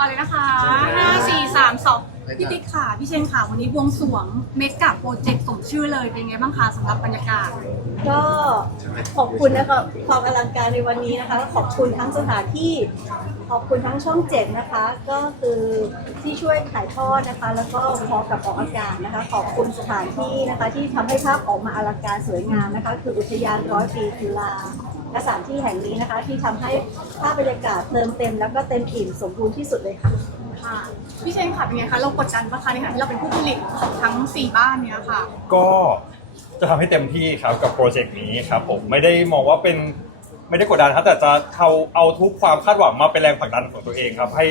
เอาเลยนะคะห้าสี่สามสองพี่ติ๊กค่ะ พี่เชนค่ะ วันนี้บวงสรวงเมกะโปรเจกต์สมชื่อเลย เป็นไงบ้างคะสำหรับบรรยากาศ ก็ขอบคุณนะคะความอลังการในวันนี้นะคะ ขอบคุณทั้งสถานที่ ขอบคุณทั้งช่องเจ็ดนะคะ ก็คือที่ช่วยถ่ายทอดนะคะ แล้วก็พอกับออกอากาศนะคะ ขอบคุณสถานที่นะคะ ที่ทำให้ภาพออกมาอลังการสวยงามนะคะ คืออุทยานร้อยปีจุฬา และสถานที่แห่งนี้นะคะ ที่ทำให้ภาพบรรยากาศเติมเต็ม แล้วก็เต็มอิ่มสมบูรณ์ที่สุดเลยค่ะ ค่ะพี่เชนค่ะเป็นไงคะเรากดดันปะคะในฐานะที่เราเป็นผู้ผลิตของทั้งสี่บ้านเนี้ยค่ะ ก็จะทำให้เต็มที่ครับกับโปรเจกต์นี้ครับผมไม่ได้มองว่าเป็นไม่ได้กดดันครับแต่จะเอาเอาทุกความคาดหวังมาเป็นแรงผลักดันของตัวเองครับ ให้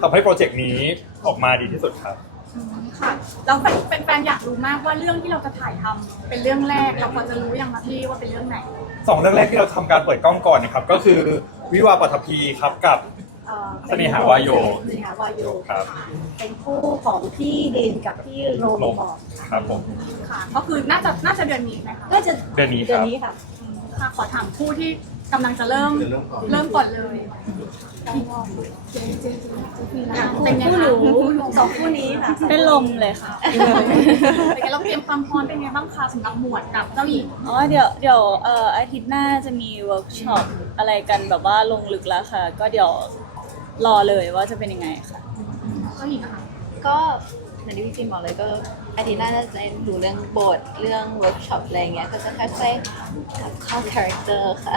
ทำให้โปรเจกต์นี้ออกมาดีที่สุดครับค่ะแล้วเป็นแฟนๆอยากรู้มากว่าเรื่องที่เราจะถ่ายทำเป็นเรื่องแรกเราพอจะรู้ยังคะพี่ว่าเป็นเรื่องไหน สองเรื่องแรกที่เราทำการเปิดกล้องก่อนนะครับ ก็คือวิวาห์ปัทภีครับกับ เอ่อเสน่หาวาโยเสน่หาวาโยครับเป็นคู่ของพี่ดินกับพี่โรลมงบอกครับผม ค่ะ ก็คือน่าจะน่าจะเดือนนี้ไหมคะน่าจะเดือนนี้ครับ เดือนนี้ค่ะ ค่ะขอถามคู่ที่กำลังจะเริ่มเริ่มก่อนเลยเป็นไงคู่คะหนูสองคู่นี้ค่ะเป็นลมเลยค่ะ เป็นไงเราเตรียมความพร้อมเป็นไงบ้างคะสำหรับหมวดกับเจ้าหญิงอ๋อเดี๋ยวเดี๋ยวเอ่ออาทิตย์หน้าจะมีเวิร์กช็อปอะไรกันแบบว่าลงลึกแล้วค่ะ ก็เดี๋ยวรอเลยว่าจะเป็นยังไงค่ะ เจ้าหญิงอะค่ะก็ อย่างที่พี่จิมบอกเลยก็อาทิตย์หน้าจะได้ดูเรื่องบทเรื่องเวิร์กช็อปอะไรเงี้ยก็จะค่อยๆเข้าคาแรคเตอร์ค่ะ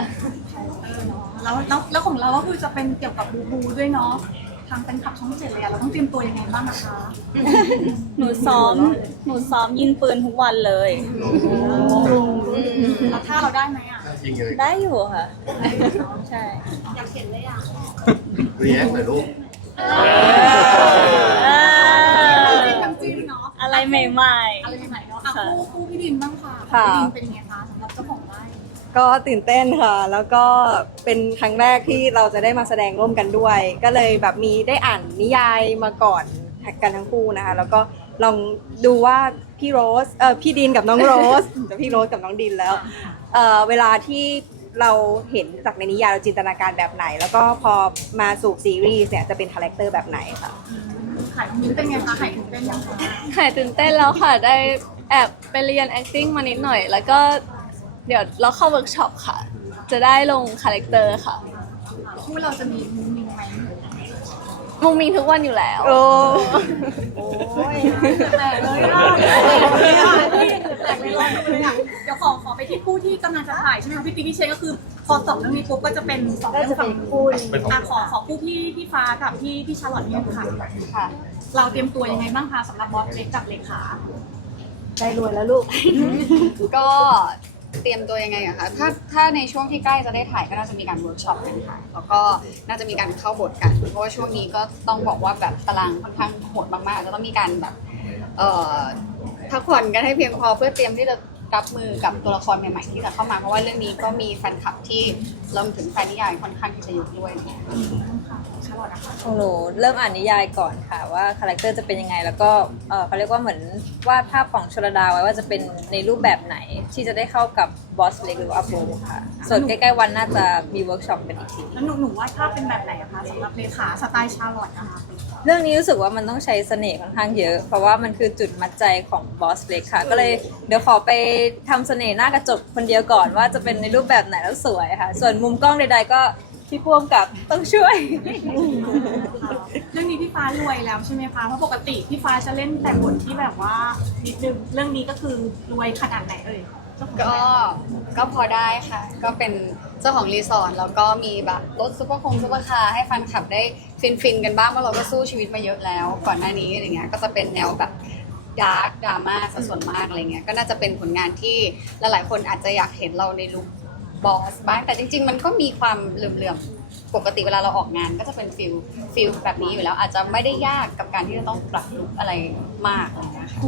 แล้วแล้วแล้วของเราก็คือจะเป็นเกี่ยวกับบูบูด้วยเนาะทางเป็นขับช่องเจ็ดเลยอะเราต้องเตรียมตัวยังไงบ้างนะคะ หนูซ้อม หนูซ้อมยิงปืนทุกวันเลย แล้วถ้าเราได้ไหมอะจริงเลยได้อยู่ค่ะ ใช่ อยากเห็นเลยอะ รีแอคหน่อยลูก อะไรใหม่ อะไรใหม่ๆเนาะอะค่ะคู่คู่พี่ดินบ้างค่ะค่ะ พี่ดินเป็นยังไงคะสำหรับเจ้าของไร่ก็ตื่นเต้นค่ะ แล้วก็เป็นครั้งแรกที่เราจะได้มาแสดงร่วมกันด้วย ก็เลยแบบมีได้อ่านนิยายมาก่อนกันทั้งคู่นะคะ แล้วก็ลองดูว่าพี่โรสเออพี่ดินกับน้องโรส จะพี่โรสกับน้องดินแล้ว เออเวลาที่เราเห็นจากในนิยายเราจินตนาการแบบไหน แล้วก็พอมาสู่ซีรีส์เนี่ยจะเป็นคาแรคเตอร์แบบไหนค่ะ ขายมิ้นเป็นไงคะขายถึงเต้นยังคะหายตื่นเต้นแล้วค่ะ ได้แอบไปเรียน acting มานิดหน่อย แล้วก็เดี๋ยวเราเข้าเวิร์กช็อปค่ะ จะได้ลงคาแรคเตอร์ค่ะ คู่เราจะมีมุ้งมิ้งไหมมุงมิงทุกวันอยู่แล้ว โอ้แปลกเลยอะแปลกเลยอะแปลกเลยลองดูเลยอะเดี๋ยวขอขอไปที่คู่ที่กำลังจะถ่ายใช่ไหมคะพี่ติ๊กพี่เชนก็คือพอสองเรื่องนี้ปุ๊บก็จะเป็นสองก็เรื่องจะเป็ฝั่นงคู่นี้เป็นของอะขอขอคู่พี่พี่ฟ้ากับพี่พี่ชาร์ลอตเนี่ยค่ะค่ะ เราเตรียมตัวยังไงบ้างคะสำหรับบอสเล็กกับเลขาได้รวยแล้วลูก ก็เตรียมตัวยังไงอะคะถ้าถ้าในช่วงที่ใกล้จะได้ถ่ายก็น่าจะมีการเวิร์กช็อปกันค่ะ แล้วก็น่าจะมีการเข้าบทกัน เพราะว่าช่วงนี้ก็ต้องบอกว่าแบบตารางค่อนข้างโหดมากๆจะต้องมีการแบบเอ่อพักผ่อนกันให้เพียงพอเพื่อเตรียมที่จะรับมือกับตัวละครใหม่ๆที่จะเข้ามา เพราะว่าเรื่องนี้ก็มีแฟนคลับที่รวมถึงแฟนนิยายค่อนข้างที่จะเยอะด้วยเนี่ย ของหนูเริ่มอ่านนิยายก่อนค่ะว่าคาแรคเตอร์จะเป็นยังไง แล้วก็เอ่อเขาเรียกว่าเหมือนวาดภาพของชลดาไว้ว่าจะเป็นในรูปแบบไหนที่จะได้เข้ากับบอสเล็กหรือว่าอัพโรค่ะ ส่วนใกล้ๆวันน่าจะมีเวิร์กช็อปกันอีกทีแล้วหนูหนูว่าภาพเป็นแบบไหนอะคะสำหรับเลขาสไตล์ชาร์ลอตนะคะ เรื่องนี้รู้สึกว่ามันต้องใช้เสน่ห์ค่อนข้างเยอะ เพราะว่ามันคือจุดมัดใจของบอสเล็กค่ะ ก็เลยเดี๋ยวขอไปทำเสน่ห์หน้ากระจกคนเดียวก่อนว่าจะเป็นในรูปแบบไหนแล้วสวยค่ะ ส่วนมุมกล้องใดๆก็ พี่พ่วงกับต้องช่วย เรื่องนี้พี่ฟ้ารวยแล้วใช่ไหมคะ เพราะปกติพี่ฟ้าจะเล่นแต่บทที่แบบว่านิดนึง เรื่องนี้ก็คือรวยขนาดไหนเอ่ยเจ้าของก็แบรนด์ก็พอได้ค่ะ ก็เป็นเจ้าของรีสอร์ทแล้วก็มีแบบรถซุปเปอร์คงซุปเปอร์คาร์ให้แฟนคลับได้ฟินฟินๆกันบ้างเพราะเราก็สู้ชีวิตมาเยอะแล้ว ก่อนหน้านี้อะไรเงี้ยก็จะเป็นแนวแบบดาร์กดราม่าซะส่วนมากอะไรเงี้ยก็น่าจะเป็นผลงานที่หลายๆคนอาจจะอยากเห็นเราในลุค บอสบ้างแต่จริง ๆ มันก็มีความเหลื่อมๆปกติเวลาเราออกงานก็จะเป็นฟิลฟิลแบบนี้อยู่แล้ว อาจจะไม่ได้ยากกับการที่จะต้องปรับลุคอะไรมากอะไรเงี้ยค่ะ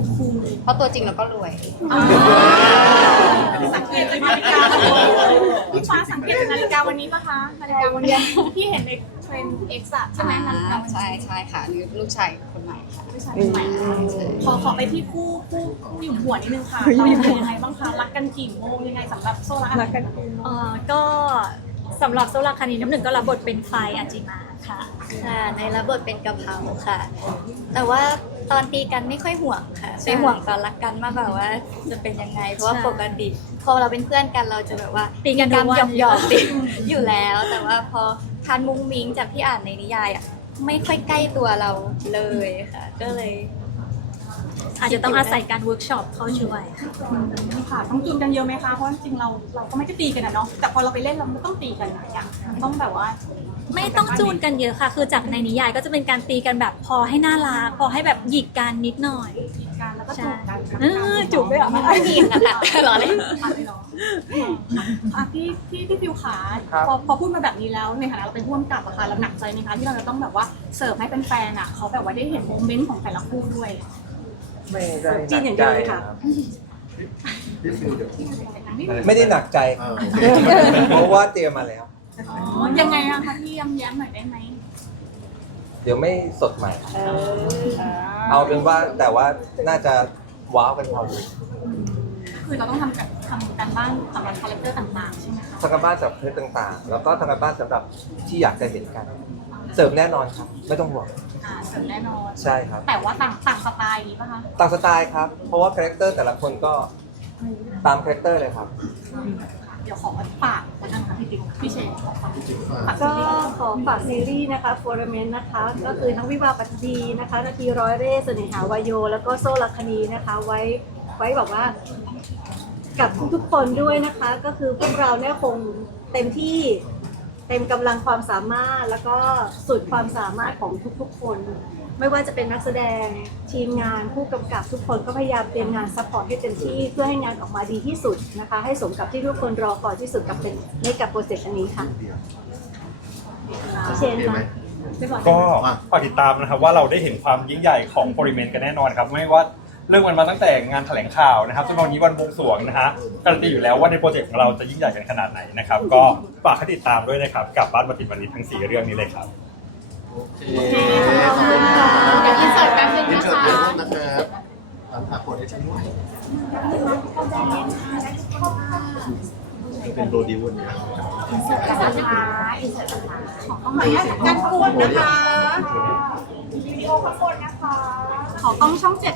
เพราะตัวจริงเราก็รวย สังเกตจากนาฬิกาพี่ฟ้าสังเกตจากนาฬิกาวันนี้ปะคะนาฬิกาวันนี้ที่เห็นใน เทรนด์เอ็กซ์ใช่ไหมนาฬิกาวันนี้ใช่ใช่ค่ะนี่ลูกชายคนใหม่ค่ะไม่ใช่ใหม่ขอขอไปที่คู่คู่คู่หยุ่มหัวนิดนึงค่ะเราเป็นยังไงบ้างคะรักกันกี่โมงยังไงสำหรับโซลาร์เอ่อก็ สำหรับโซลาคานีน้ำหนึ่งก็รับบทเป็นไฟอาจิมาค่ะ ค่ะในรับบทเป็นกะเพราค่ะ แต่ว่าตอนตีกันไม่ค่อยห่วงค่ะไปห่วงตอนรักกันมากกว่าว่าจะเป็นยังไง เพราะว่าปกติ พอเราเป็นเพื่อนกันเราจะแบบว่าตีกันมีทุกวันหยอกหยอกๆตีอยู่แล้ว แต่ว่าพอทานมุ้งมิ้งจากที่อ่านในนิยายอะไม่ค่อยใกล้ตัวเราเลยค่ะ ก็เลย อาจจะต้องอาศัยการเวิร์กช็อปเข้าช่วยค่ะต้องจูนกันเยอะไหมคะเพราะจริงๆเราเราก็ไม่ได้ตีกันอะเนาะแต่พอเราไปเล่นเราไม่ต้องตีกันอะอย่างมันต้องแบบว่า ไม่ต้องจูนกันเยอะค่ะ คือจากในนิยายก็จะเป็นการตีกันแบบพอให้น่ารักพอให้แบบหยิกกันนิดหน่อยตีกันแล้วก็จูบกันเออจูบด้วยเหรอไม่มีนะคะรอเลยอะไรเนาะอะพี่พี่พี่ฟิวขาพอพอพูดมาแบบนี้แล้วในฐานะเราเป็นผู้กำกับอะค่ะเราหนักใจไหมคะที่เราจะต้องแบบว่าเสิร์ฟให้เป็นแฟนๆอะเขาแบบว่าได้เห็นโมเมนต์ของแต่ละคู่ด้วย ไม่ได้จีนอย่างเดียวเลยค่ะ พี่ฟิวเดี๋ยวไม่ได้หนักใจเออโอเคเพราะว่าเตรียมมาแล้ว อ๋อ ยังไงอะคะพี่ย้ำแย้มหน่อยได้ไหมเดี๋ยวไม่สดใหม่ เออเอาเป็นว่าแต่ว่าน่าจะว้าวกันพอดีคือเราต้องทำกันทำกันบ้านสำหรับคาแรคเตอร์ต่างๆ ใช่ไหมคะ ทางการบ้านสำหรับเพื่อนต่างๆ แล้วก็ทางการบ้านสำหรับที่อยากจะเห็นกัน เสริมแน่นอนครับ ไม่ต้องห่วงอ่าเสริมแน่นอน ใช่ครับ แต่ว่าต่างต่างสไตล์นี้ป่ะคะต่างสไตล์ครับ เพราะว่าคาแรคเตอร์แต่ละคนก็ตามคาแรคเตอร์เลยครับ เดี๋ยวขอฝากแล้วกันค่ะพี่ติ๊กพี่เชนขอฝากฝากซีก็รีส์ขอฝากซีรีส์นะคะโฟร์เมนนะคะ ก็คือทั้งวิวาห์ปัตตีนะคะนาทีร้อยเร่ห์เสน่หาวายโย แล้วก็โซลักคณีนะคะ ไว้ไว้แบบว่า กับทุกๆคนด้วยนะคะ ก็คือพวกเราเนี่ยคงเต็มที่ เต็มกำลังความสามารถแล้วก็สุดความสามารถของทุกๆคน ไม่ว่าจะเป็นนักแสดงทีมงานผู้กำกับทุกคนก็พยายามเตรียมงานซัพพอร์ตให้เต็มที่เพื่อให้งานออกมาดีที่สุดนะคะ ให้สมกับที่ทุกคนรอคอยที่สุดกับเป็นในกับโปรเจกต์อันนี้ค่ะพี่เชนโอเคไหมค่ะเรียบร้อยก็ฝากติดตามนะครับว่าเราได้เห็นความยิ่งใหญ่ของโปริเมนกันแน่นอนครับ ไม่ว่า เรื่องมันมาตั้งแต่งานแถลงข่าวนะครับจนวันนี้วันบวงสรวงนะฮะการันตีอยู่แล้วว่าในโปรเจกต์ของเราจะยิ่งใหญ่กันขนาดไหนนะครับก็ฝากให้ติดตามด้วยนะครับกับบ้านมาติดวันนี้ทั้งสี่เรื่องนี้เลยครับโอเคขอบคุณค่ะเดี๋ยวอินเสิร์ตแป๊บนึงอินนะเสิร์ตคะ เดี๋ยวรูปนะครับอะฝากกดให้ฉันด้วยเป็นโรดิวเนี่ยนะคะอินเสิร์ตนะคะขอต้องมาการพูดนะคะวิดีโอข้างบนนะคะ ขอกล้องช่องเจ็ด